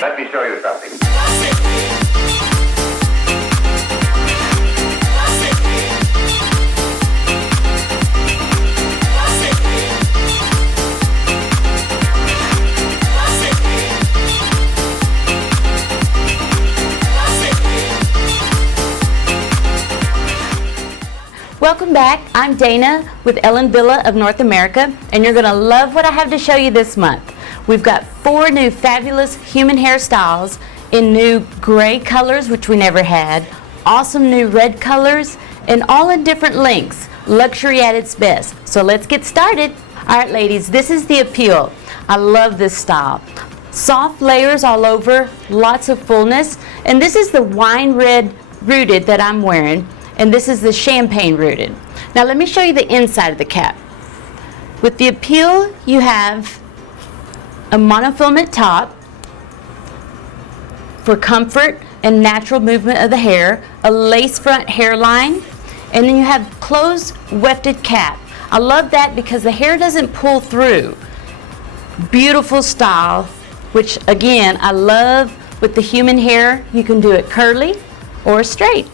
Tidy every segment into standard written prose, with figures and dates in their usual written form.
Let me show you something. Welcome back. I'm Dana with Wille of North America, and you're going to love what I have to show you this month. We've got 4 new fabulous human hairstyles in new gray colors, which we never had, awesome new red colors, and all in different lengths. Luxury at its best. So let's get started. All right, ladies, this is the appeal. I love this style. Soft layers all over, lots of fullness, and this is the wine red Bruited that I'm wearing. And this is the champagne Bruited. Now let me show you the inside of the cap. With the appeal, you have a monofilament top for comfort and natural movement of the hair, a lace front hairline, and then you have closed wefted cap. I love that because the hair doesn't pull through. Beautiful style, which again, I love with the human hair. You can do it curly or straight.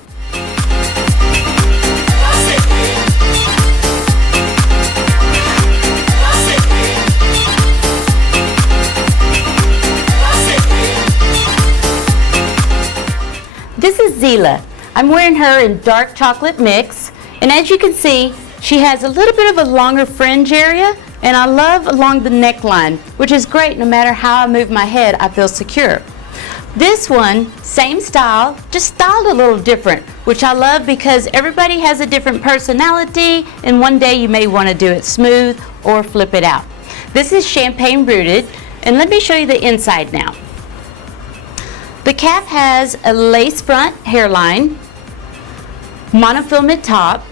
This is Wille. I'm wearing her in dark chocolate mix, and as you can see, she has a little bit of a longer fringe area, and I love along the neckline, which is great. No matter how I move my head, I feel secure. This one, same style, just styled a little different, which I love because everybody has a different personality, and one day you may want to do it smooth or flip it out. This is champagne Bruited, and let me show you the inside now. The cap has a lace front hairline, monofilament top,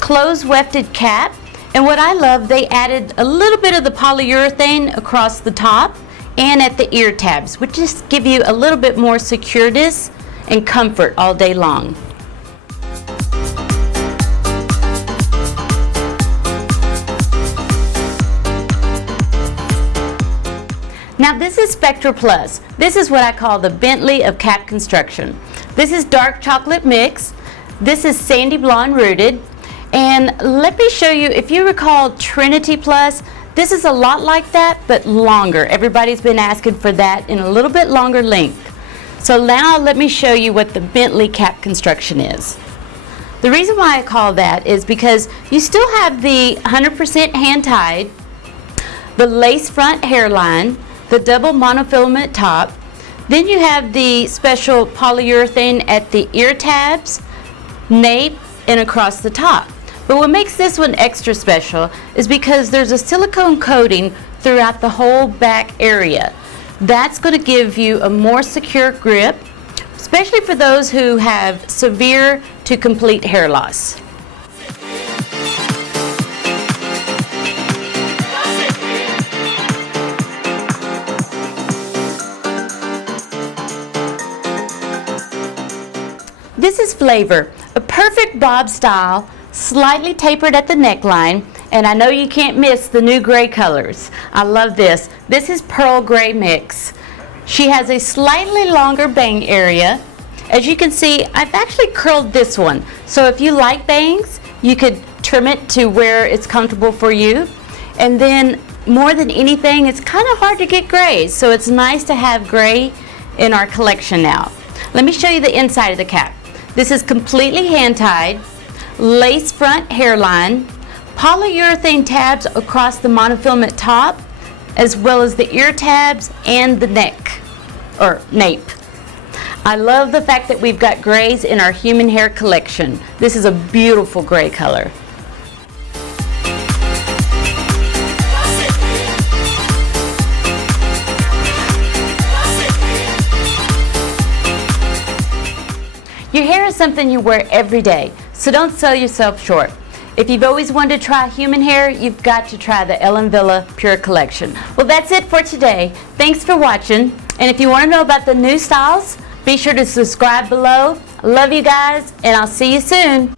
closed wefted cap, and what I love, they added a little bit of the polyurethane across the top and at the ear tabs, which just give you a little bit more secureness and comfort all day long. Now this is Spectra Plus. This is what I call the Bentley of Cap Construction. This is dark chocolate mix. This is sandy blonde Bruited. And let me show you, if you recall Trinity Plus, this is a lot like that, but longer. Everybody's been asking for that in a little bit longer length. So now let me show you what the Bentley Cap Construction is. The reason why I call that is because you still have the 100% hand tied, the lace front hairline, the double monofilament top, then you have the special polyurethane at the ear tabs, nape, and across the top. But what makes this one extra special is because there's a silicone coating throughout the whole back area. That's going to give you a more secure grip, especially for those who have severe to complete hair loss. This is Flavor, a perfect bob style, slightly tapered at the neckline, and I know you can't miss the new gray colors. I love this. This is Pearl Gray Mix. She has a slightly longer bang area. As you can see, I've actually curled this one. So if you like bangs, you could trim it to where it's comfortable for you. And then more than anything, it's kind of hard to get grays, so it's nice to have gray in our collection now. Let me show you the inside of the cap. This is completely hand-tied, lace front hairline, polyurethane tabs across the monofilament top, as well as the ear tabs and the neck, or nape. I love the fact that we've got grays in our human hair collection. This is a beautiful gray color. Your hair is something you wear every day, so don't sell yourself short. If you've always wanted to try human hair, you've got to try the Wille Pure Collection. Well, that's it for today. Thanks for watching, and if you want to know about the new styles, be sure to subscribe below. I love you guys, and I'll see you soon.